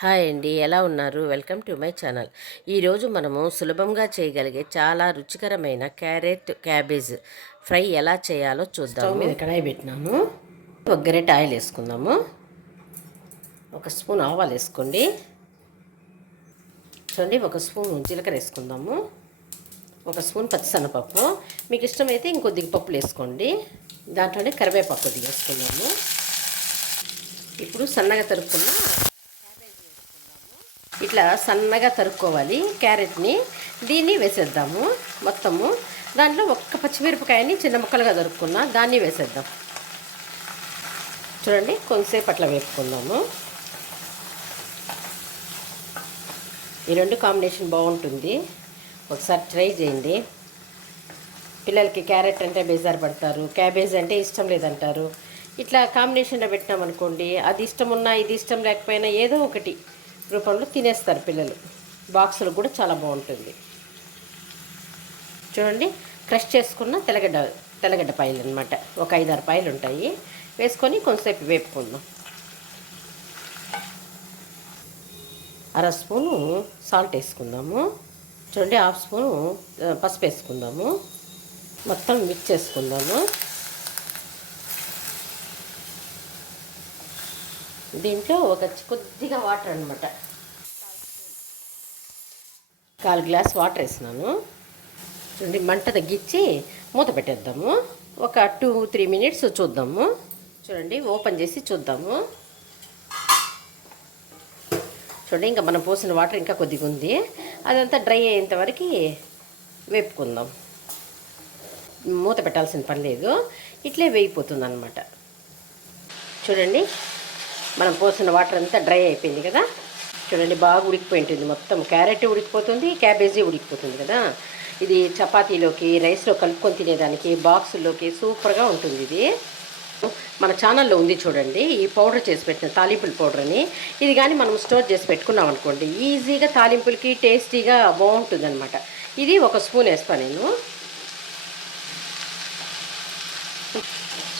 Hi అండి, ఎలా ఉన్నారు? Welcome to my channel. ఈరోజు మనము సులభంగా చేయగలిగే చాలా రుచికరమైన క్యారెట్ క్యాబేజ్ ఫ్రై ఎలా చేయాలో చూద్దాము. స్టవ్ మీద కడాయి పెట్టినాము. ఒక గరిటె ఆయిల్ వేసుకుందాము. ఒక స్పూన్ ఆవాలు వేసుకోండి. చూడండి, ఒక స్పూన్ జీలకర్ర వేసుకుందాము. ఒక స్పూన్ పచ్చిశనగపప్పు, మీకు ఇష్టమైతే ఇంకొద్దిగా పప్పులు వేసుకోండి. దాంట్లోనే కరివేపాకు కొద్దిగా వేసుకుందాము. ఇప్పుడు సన్నగా తరుక్కున్న ఇట్లా సన్నగా తరుక్కోవాలి క్యారెట్ని. దీన్ని వేసేద్దాము మొత్తము. దాంట్లో ఒక్క పచ్చిమిరపకాయని చిన్న ముక్కలుగా తరుక్కున్నా దాన్ని వేసేద్దాం. చూడండి, కొంతసేపు అట్లా వేపుకుందాము. ఈ రెండు కాంబినేషన్ బాగుంటుంది, ఒకసారి ట్రై చేయండి. పిల్లలకి క్యారెట్ అంటే బేజారు పడతారు, క్యాబేజ్ అంటే ఇష్టం లేదంటారు. ఇట్లా కాంబినేషన్లో పెట్టినామనుకోండి, అది ఇష్టం ఉన్నా ఇది ఇష్టం లేకపోయినా ఏదో ఒకటి రూపంలో తినేస్తారు పిల్లలు. బాక్సులు కూడా చాలా బాగుంటుంది. చూడండి, క్రష్ చేసుకున్న తెల్లగడ్డ పాయలు అనమాట. ఒక 5-6 పాయలు ఉంటాయి. వేసుకొని కొంతసేపు వేపుకుందాం. అర స్పూను సాల్ట్ వేసుకుందాము. చూడండి, హాఫ్ స్పూను పసుపు వేసుకుందాము. మొత్తం మిక్స్ చేసుకుందాము. దీంట్లో కొద్దిగా వాటర్ అనమాట, 1/4 గ్లాస్ వాటర్ వేసినాను. చూడండి, మంట తగ్గించి మూత పెట్టేద్దాము. ఒక 2-3 మినిట్స్ చూద్దాము. చూడండి, ఓపెన్ చేసి చూద్దాము. చూడండి, ఇంకా మనం పోసిన వాటర్ ఇంకా కొద్దిగా ఉంది. అదంతా డ్రై అయ్యేంత వరకు వేపుకుందాం. మూత పెట్టాల్సిన పని లేదు, ఇట్లే వేగిపోతుంది అన్నమాట. చూడండి, మనం పోసిన వాటర్ అంతా డ్రై అయిపోయింది కదా. చూడండి, బాగా ఉడికిపోయి ఉంటుంది. మొత్తం క్యారెట్ ఉడికిపోతుంది, క్యాబేజీ ఉడికిపోతుంది కదా. ఇది చపాతీలోకి, రైస్లో కలుపుకొని తినేదానికి, బాక్సుల్లోకి సూపర్గా ఉంటుంది. ఇది మన ఛానల్లో ఉంది చూడండి. ఈ పౌడర్ చేసి పెట్టిన తాలింపుల పౌడర్ అని. ఇది కానీ మనం స్టోర్ చేసి పెట్టుకున్నాం అనుకోండి, ఈజీగా తాలింపులకి టేస్టీగా బాగుంటుంది అనమాట. ఇది ఒక స్పూన్ వేస్తాను నేను.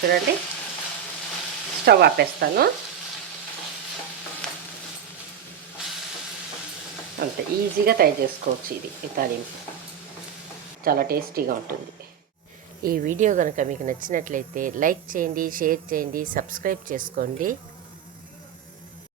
చూడండి, స్టవ్ ఆపేస్తాను. అంతే ఈజీగా తయారు చేసుకోవచ్చు. ఈ తాలింపు చాలా టేస్టీగా ఉంటుంది. ఈ వీడియో కనుక మీకు నచ్చినట్లయితే లైక్ చేయండి, షేర్ చేయండి, సబ్స్క్రైబ్ చేసుకోండి.